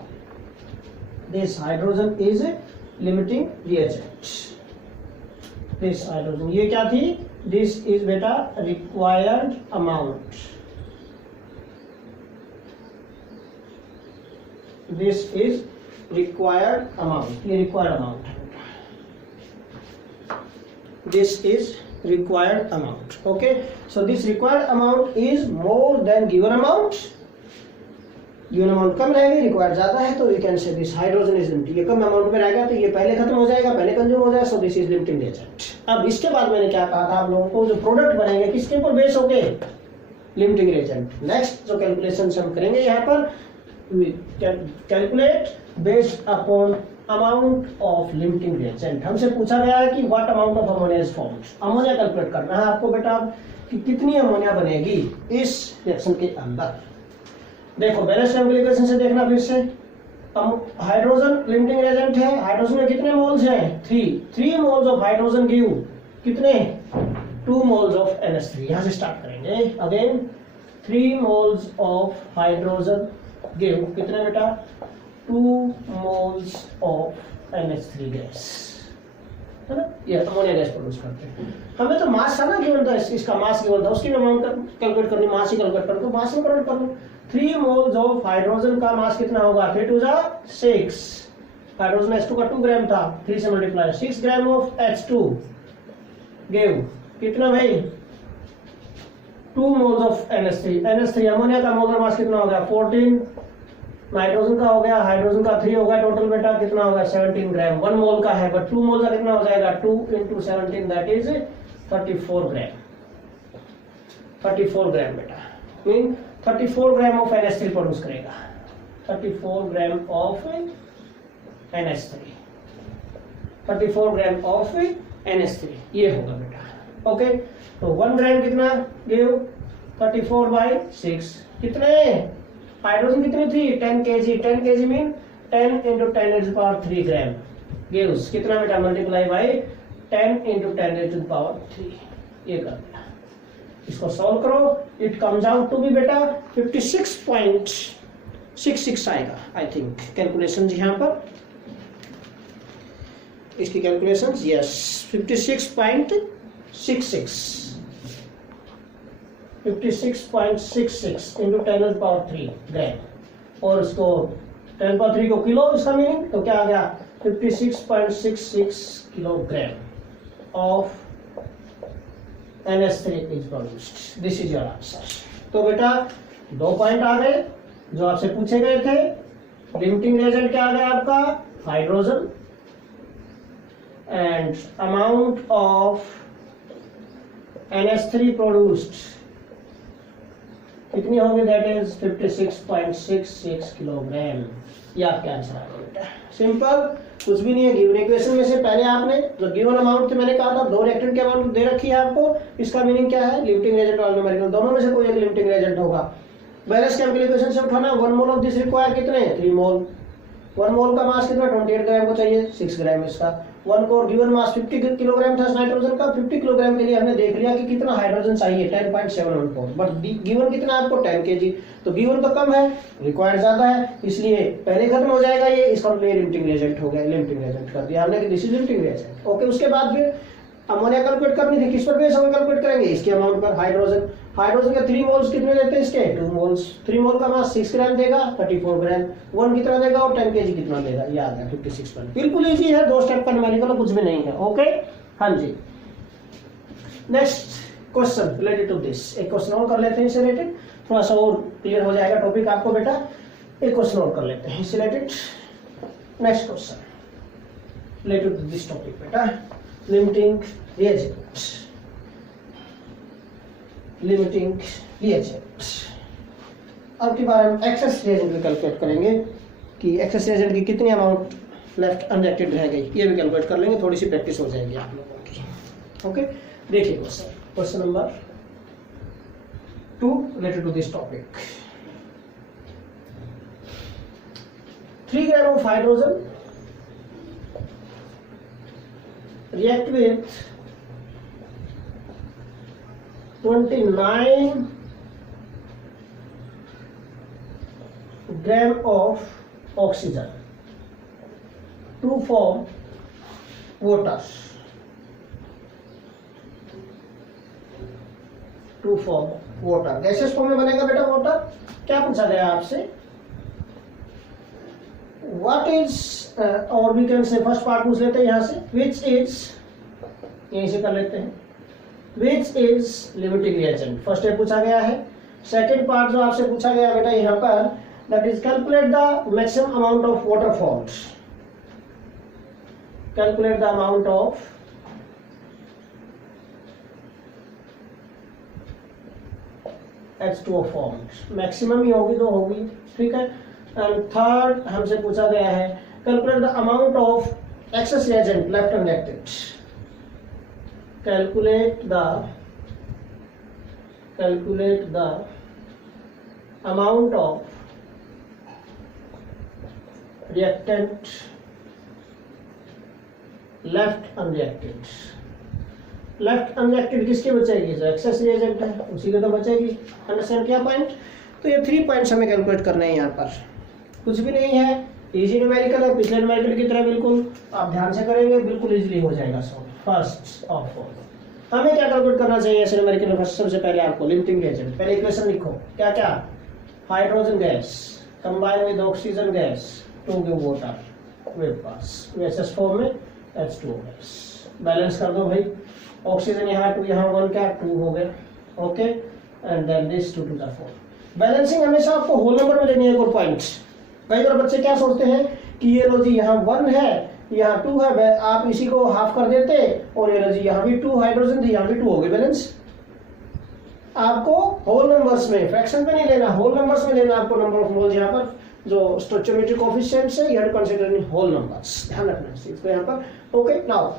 this hydrogen is limiting reagent. This hydrogen, ये क्या थी? दिस इज बेटा required amount, this is required amount, ये रिक्वायर्ड अमाउंट है, this is required amount. Okay, so this required amount is more than given amount. given amount कम रहेगी, required ज्यादा है, तो we can say this hydrogen is limited। ये कम amount में रहेगा तो ये पहले खत्म हो जाएगा, पहले कंज्यूम हो जाएगा, so this is limiting reagent। अब इसके बाद मैंने क्या कहा था आप लोगों को, जो प्रोडक्ट बनेंगे किसके ऊपर बेस होके? Limiting reagent. नेक्स्ट जो कैलकुलेशन हम करेंगे यहाँ पर, calculate based upon amount of limiting reagent. हमसे पूछा गया है कि what amount of ammonia is formed, ammonia calculate करना है आपको बेटा कि कितनी अमोनिया बनेगी इस रिएक्शन के अंदर। देखो बैलेंस इक्वेशन से देखना फिर से, हाइड्रोजन लिमिटिंग रिएजेंट है, हाइड्रोजन में कितने मोल्स हैं? 3 मोल्स ऑफ हाइड्रोजन गिव कितने? 2 मोल्स ऑफ NH3। यहां से स्टार्ट करेंगे again. 3 moles of hydrogen give कितने बेटा? 2 moles of NH3 गैस, है ना? ये अमोनिया गैस प्रोड्यूस करते हैं। हमें तो मास था ना गिवन था, इसका मास गिवन था, उसकी अमाउंट कैलकुलेट करनी, मास ही कैलकुलेट कर दो, मास में कन्वर्ट कर लो। 3 मोल्स ऑफ हाइड्रोजन का मास कितना होगा? 3 2 6। हाइड्रोजन H2 का 2 ग्राम था, 3 से multiply, 6 gram of H2 give कितना भाई? 2 moles of NH3। NH3 ammonia का मोलर मास कितना हो गया? 14 नाइट्रोजन का हो गया, हाइड्रोजन का 3 होगा, टोटल बेटा कितना होगा 17 ग्राम। 1 मोल का है बट 2 मोल का कितना हो जाएगा 2 × 17 दैट इज 34 ग्राम। 34 ग्राम बेटा mean 34 gram of NH3 produce करेगा। 34 gram of NH3, 34 gram of NH3 ये होगा बेटा। ओके तो 1 ग्राम कितना गिव 34/6। कितने हाइड्रोजन कितनी थी 10 kg। 10 kg मीन 10 × 10⁻³ ग्राम गिव्स कितना बेटा मल्टीप्लाई बाय 10 × 10⁻³ ये कर दिया। इसको सॉल्व करो, it comes out to be बेटा 56.66 आएगा आई थिंक। कैलकुलेशन यहाँ पर इसकी कैलकुलेशन यस 56.66 56.66 × 10⁻³ ग्राम और इसको 10⁻³ को किलो इसका मीनिंग तो क्या आ गया 56.66 kilogram of NH3 is produced. This is your answer. तो बेटा 2 पॉइंट आ गए जो आपसे पूछे गए थे। लिमिटिंग रिएजेंट क्या आ गया आपका hydrogen and amount of NH3 produced कितनी होगी दैट इज 56.66 किलोग्राम। ये आपका आंसर आ गया बेटा। सिंपल कुछ भी नहीं है। गिवन इक्वेशन में से पहले आपने जो गिवन अमाउंट थे मैंने कहा था 2 रिएक्टेंट की अमाउंट दे रखी है आपको। इसका मीनिंग क्या है लिमिटिंग रिएजेंट और न्यूमेरिकल दोनों में से कोई एक लिमिटिंग रिएजेंट होगा। बैलेंस केमिकल इक्वेशन से उठाना 1 मोल ऑफ दिस रिक्वायर कितने 3 मोल। 1 मोल का मास कितना 28 ग्राम को चाहिए 6 ग्राम इसका। 1 को गिवन मास 50 किलोग्राम था नाइट्रोजन का। 50 किलोग्राम के लिए हमने देख लिया कि कितना हाइड्रोजन चाहिए 10.714 बट गिवन कितना आपको 10 kg। तो गिवन तो कम है रिक्वायर्ड ज्यादा है इसलिए पहले खत्म हो जाएगा ये। इसका लिमिटिंग रिएजेंट हो गया। लिमिटिंग रिएजेंट कर दिया हमने कि this is limiting reagent. Okay उसके बाद फिर अमोनिया कैलकुलेट करनी थी। किस पर बेस हम कैलकुलेट करेंगे इसके अमाउंट पर। हाइड्रोजन हाइड्रोजन के 3 मोल्स कितने देते हैं इसके 2 मोल्स। 3 मोल का मास 6 ग्राम देगा 34 ग्राम। 1 कितना देगा और 10 kg कितना देगा ये आ गया 56 ग्राम। बिल्कुल इजी है 2 स्टेप का न्यूमेरिकल कुछ भी नहीं है। ओके हाँ जी next question related to this. एक क्वेश्चन और कर लेते हैं इससे रिलेटेड थोड़ा सा और क्लियर हो जाएगा टॉपिक आपको बेटा। एक क्वेश्चन और कर लेते हैं इससे related. Next question related to this topic बेटा लिमिटिंग रिएजेंट। लिमिटिंग रिएजेंट अब की बार हम एक्सेस रिएजेंट भी कैलकुलेट करेंगे कि एक्सेस रिएजेंट की कितनी अमाउंट लेफ्ट अनरिएक्टेड रह गई ये भी कैलकुलेट कर लेंगे। थोड़ी सी प्रैक्टिस हो जाएगी आप लोगों की। ओके देखिए question number 2 related to this topic. 3 grams of hydrogen react with 29 grams of oxygen to form water. To form water gases form में बनेगा बेटा वाटर। क्या पूछा गया आपसे व्हाट इज और we can say first part पूछ लेते हैं यहाँ से विच इज यहीं से कर लेते हैं विच is limiting reagent first step पूछा गया है। सेकंड पार्ट जो आपसे पूछा गया बेटा यहाँ पर that is calculate the maximum amount of water formed. Calculate the amount of H2O formed. Maximum ही होगी तो होगी ठीक है। एंड थर्ड हमसे पूछा गया है calculate the amount of access reagent left unreacted. Calculate the amount of reactant left unreacted. Left unreacted किसके बचेगी जो एक्सेस रिएजेंट है उसी के तो बचेगी। अंडरस्टैंड क्या पॉइंट। तो ये 3 पॉइंट्स हमें कैलकुलेट करने हैं यहाँ पर। कुछ भी नहीं है इजी न्यूमेरिकल है पिछले न्यूमेरिकल की तरह बिल्कुल। आप ध्यान से करेंगे बिल्कुल इजीली हो जाएगा सॉल्व। फर्स्ट ऑफ ऑल हमें क्या कैलकुलेट करना चाहिए ऐसे न्यूमेरिकल में। सबसे पहले आपको लिमिटिंग रिएजेंट पहले इक्वेशन लिखो क्या क्या hydrogen gas combine with oxygen gas to give water with पास गैसेस फॉर्म में H2O गैस। बैलेंस कर दो भाई ऑक्सीजन यहाँ 2 यहाँ 1 क्या 2 हो गए। Okay and then this 2 to the 4। Balancing हमेशा आपको होल नंबर में लेनी है। एक और पॉइंट कई बार बच्चे क्या सोचते हैं कि ये लो जी यहाँ 1 है, यहाँ 2 है, आप इसी को हाफ कर देते और ये लो जी यहाँ भी 2 हाइड्रोजन थी, यहाँ भी 2 हो गए बैलेंस। आपको होल नंबर्स में, फ्रैक्शन में नहीं लेना, होल नंबर्स में लेना आपको नंबर ऑफ मोल्स। यहाँ पर जो स्टोइचियोमेट्रिक कोएफिशिएंट्स है, you have to consider in whole numbers, ध्यान रखना है इसको यहाँ पर। ओके, नाउ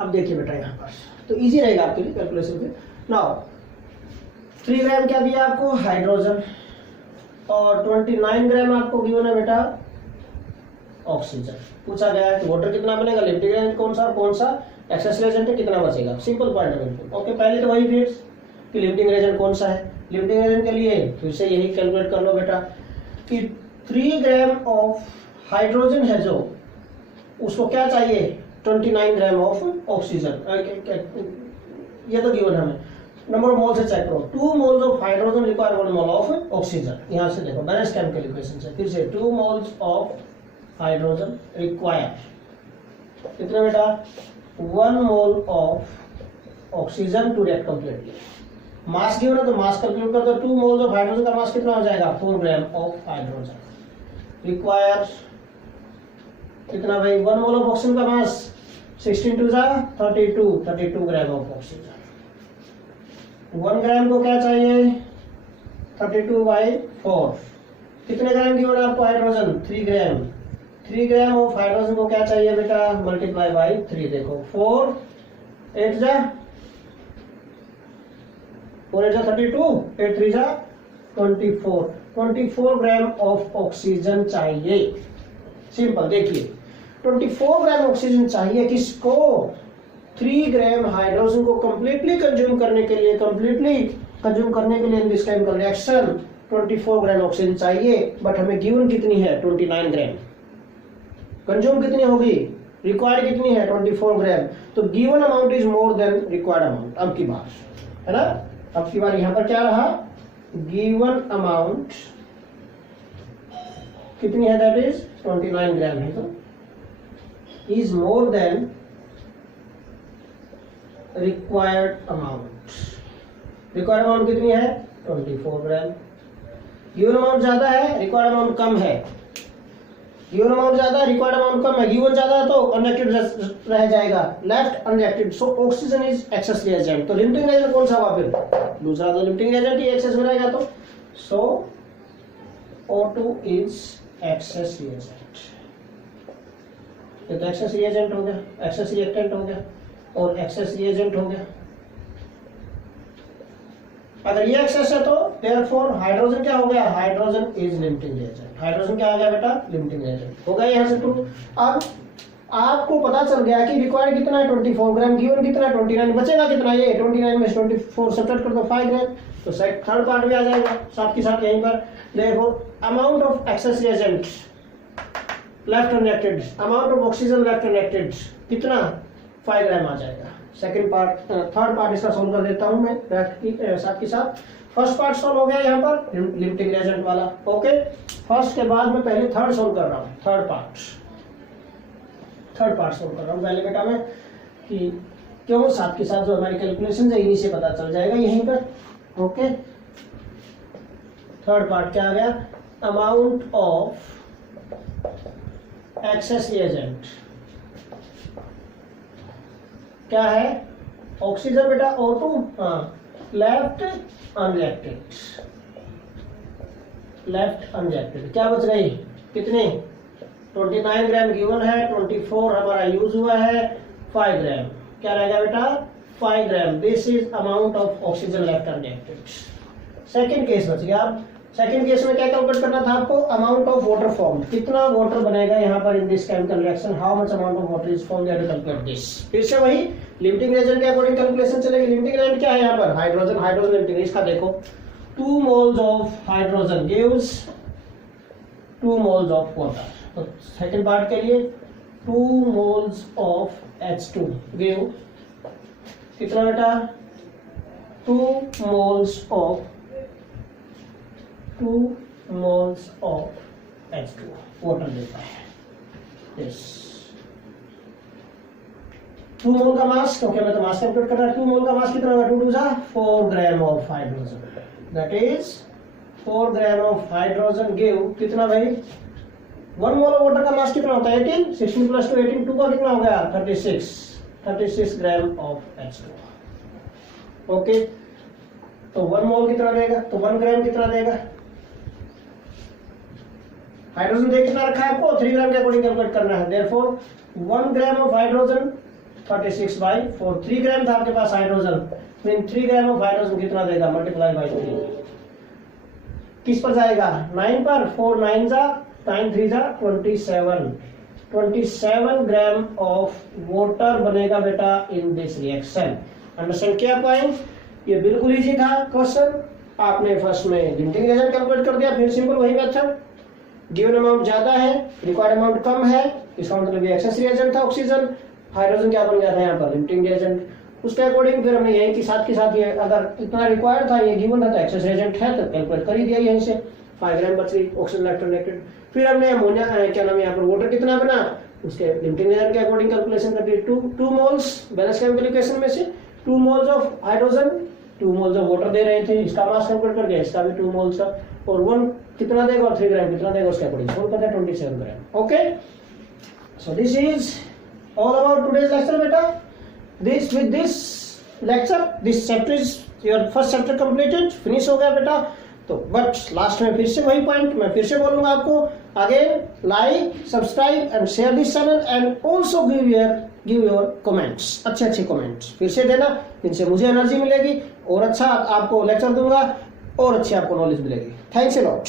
अब देखिए बेटा यहाँ पर तो इजी रहेगा आपके लिए कैलकुलेशन पे। नाउ 3 ग्राम क्या दिया आपको, हाइड्रोजन, और 29 ग्राम आपको गिवन है बेटा ऑक्सीजन। पूछा गया है कि वाटर कितना बनेगा, लिमिटिंग एजेंट कौन सा और कौन सा एक्सेस रिएजेंट है, कितना बचेगा। सिंपल पॉइंट है बिल्कुल। ओके, पहले तो वही फिर कि लिमिटिंग एजेंट कौन सा है। लिमिटिंग एजेंट के लिए फिर से यही कैलकुलेट कर लो बेटा कि 3 ग्राम ऑफ हाइड्रोजन है जो, उसको क्या चाहिए, 29 ग्राम ऑफ ऑक्सीजन। ये तो गिवन हमें, नंबर ऑफ मोल से चेक करो। 2 moles of hydrogen require 1 mole of oxygen. यहां से देखो बैलेंस केमिकल इक्वेशन से फिर से 2 मोल्स ऑफ हाइड्रोजन रिक्वायर कितना बेटा, 1 mole of oxygen to react completely. Mass given है तो मास कैलकुलेट कर दो। 2 मोल्स ऑफ हाइड्रोजन का मास कितना हो जाएगा, 4 ग्राम ऑफ हाइड्रोजन रिक्वायर कितना भाई, 1 मोल ऑफ ऑक्सीजन का मास 16 टू 32 ग्राम ऑफ ऑक्सीजन। 1 ग्राम को क्या चाहिए, 32/4। कितने ग्राम गिवन आपको hydrogen, 3 gram. 3 gram of hydrogen को क्या चाहिए बेटा, मल्टीप्लाई बाई 3। देखो 4 8 जा 32, 8 3 जा 24 ग्राम ऑफ ऑक्सीजन चाहिए। सिंपल, देखिए 24 ग्राम ऑक्सीजन चाहिए किसको, 3 ग्राम हाइड्रोजन को कंप्लीटली कंज्यूम करने के लिए, इन this chemical reaction 24 gram oxygen चाहिए। बट हमें गिवन कितनी है, 29 ग्राम। कंज्यूम कितनी होगी, रिक्वायर्ड कितनी है, 24 ग्राम। तो given amount is more then required amount. अब की बार है ना, अब की बार यहां पर क्या रहा, गिवन अमाउंट कितनी है, दैट इज 29 ग्राम है, तो is more then required amount. Required amount कितनी है, 24 ग्राम। गिवन अमाउंट ज्यादा है, रिक्वायर्ड अमाउंट कम है। गिवन अमाउंट ज्यादा है, रिक्वायर्ड अमाउंट कम है। गिवन ज्यादा है तो अनरिएक्टेड रह जाएगा, left unreacted. So oxygen is access reagent. तो लिमिटिंग एजेंट कौन सा हुआ, फिर दूसरा तो लिमिटिंग एजेंट ही एक्सेस में रहेगा। तो सो O2 इज एक्सेस रिएजेंट। ये तो एक्सेस रिएजेंट हो गया, एक्सेस रिएक्टेंट हो गया और एक्सेस रिएजेंट हो गया। अगर ये एक्सेस है तो देयरफॉर हाइड्रोजन क्या हो गया, hydrogen is limiting reagent. Hydrogen क्या आ गया बेटा, लिमिटिंग रिएजेंट हो गया। यहाँ से 2। अब आपको पता चल गया कि रिक्वायर्ड कितना है, 24 ग्राम, गिवन कितना है 29, बचेगा कितना, ये 29 में 24 सब्ट्रैक्ट कर दो 5 ग्राम, तो थर्ड पार्ट भी आ जाएगा साथ के साथ यहीं पर। Therefore amount of access reagent left unreacted, amount of oxygen left unreacted कितना, 5 ग्राम आ जाएगा। सेकंड पार्ट, थर्ड पार्ट इसका सोल्व कर देता हूं मैं साथ के साथ। फर्स्ट पार्ट सोल्व हो गया यहाँ पर लिमिटिंग रिएजेंट वाला। ओके, फर्स्ट के बाद मैं पहले थर्ड सोल्व कर रहा हूँ, थर्ड पार्ट सोल्व कर रहा हूँ पहले बेटा मैं, कि क्यों, साथ के साथ जो हमारी कैलकुलेशन है इन्हीं से पता चल जाएगा यहीं पर। ओके, थर्ड पार्ट क्या आ गया, अमाउंट ऑफ एक्सेस रिएजेंट क्या है, ऑक्सीजन बेटा O2, लेफ्ट अनरिएक्टेड। क्या बच गई, कितने, 29 ग्राम गिवन है, 24 हमारा यूज हुआ है, 5 ग्राम क्या रहेगा बेटा, 5 ग्राम। This is amount of oxygen left unreacted. Second case बच गया। अब सेकेंड केस में क्या कैलकुलेट करना था आपको, अमाउंट ऑफ वाटर फॉर्म, कितना वाटर बनेगा यहाँ पर in this chemical reaction, how much amount of water is formed, you have to calculate this. फिर से वही लिमिटिंग रिएजेंट के अकॉर्डिंग कैलकुलेशन चलेगी। लिमिटिंग एजेंट क्या है यहाँ पर, हाइड्रोजन लिमिटिंग। इसका देखो 2 moles of hydrogen gives 2 moles of water. तो सेकंड पार्ट के लिए 2 मोल्स ऑफ H2 गिव कितना बेटा, 2 मोल्स ऑफ H2 वाटर देता है। यस, 2 मोल का मास, क्योंकि हमें तो मास कैलकुलेट करना है। 2 मोल का मास कितना होगा, 2 2 जा 4 ग्राम of hydrogen, that is 4 gram of hydrogen give कितना भाई, 1 मोल ऑफ वाटर का मास कितना होता है 18, 16 प्लस 2 18, 2 का कितना हो गया 36 ग्राम ऑफ H2। ओके, तो 1 मोल कितना देगा, तो 1 ग्राम कितना देगा, हाइड्रोजन दे कितना रखा है आपको 3 ग्राम के अकॉर्डिंग कैलकुलेट करना है। Therefore 1 gram of hydrogen 36/4, 3 gram था आपके पास hydrogen, mean 3 gram of hydrogen कितना देगा मल्टीप्लाई बाई 3, किस पर जाएगा 9 पर, 4 9 जा 9 3 जा 27 ग्राम ऑफ वाटर बनेगा बेटा इन दिस रिएक्शन। अंडरस्टैंड किया पॉइंट, ये बिल्कुल इजी था क्वेश्चन। आपने फर्स्ट में लिमिटिंग रिएजेंट कैलकुलेट कर दिया, फिर सिंपल वही मेथड, गिवन अमाउंट ज्यादा है रिक्वायर्ड अमाउंट कम है, इसका मतलब ये एक्सेस रिएजेंट था ऑक्सीजन, हाइड्रोजन क्या बन गया था यहाँ पर लिमिटिंग रिएजेंट, उसके अकॉर्डिंग फिर हमने यही कि साथ के साथ ये अगर इतना रिक्वायर्ड था, ये गिवन था तो एक्सेस रिएजेंट है तो कैलकुलेट कर ही दिया यहीं से, 5 ग्राम बच गई ऑक्सीजन इलेक्ट्रोनेटेड। फिर हमने अमोनिया क्या नाम है यहाँ पर वाटर कितना बना, उसके लिमिटिंग रिएजेंट के अकॉर्डिंग कैलकुलेशन कर दी, 2 मोल्स बैलेंस केमिकल इक्वेशन में से 2 moles of hydrogen 2 moles of water दे रहे थे, इसका मास कैलकुलेट कर दिया, इसका भी 2 मोल्स का, और 1 कितना देगा और 3 ग्राम कितना देगा उसके अकॉर्डिंग सोल्व करते हैं 27 gram. Okay, so this is all about today's lecture बेटा। This with this lecture this chapter is your first chapter completed, finish हो गया बेटा। तो बट लास्ट में फिर से वही पॉइंट मैं फिर से बोलूंगा आपको, again like subscribe and share this channel and also give your comments, अच्छे कमेंट्स फिर से देना, इनसे मुझे एनर्जी मिलेगी और अच्छा आपको लेक्चर दूंगा और अच्छी आपको नॉलेज मिलेगी। Thanks a lot.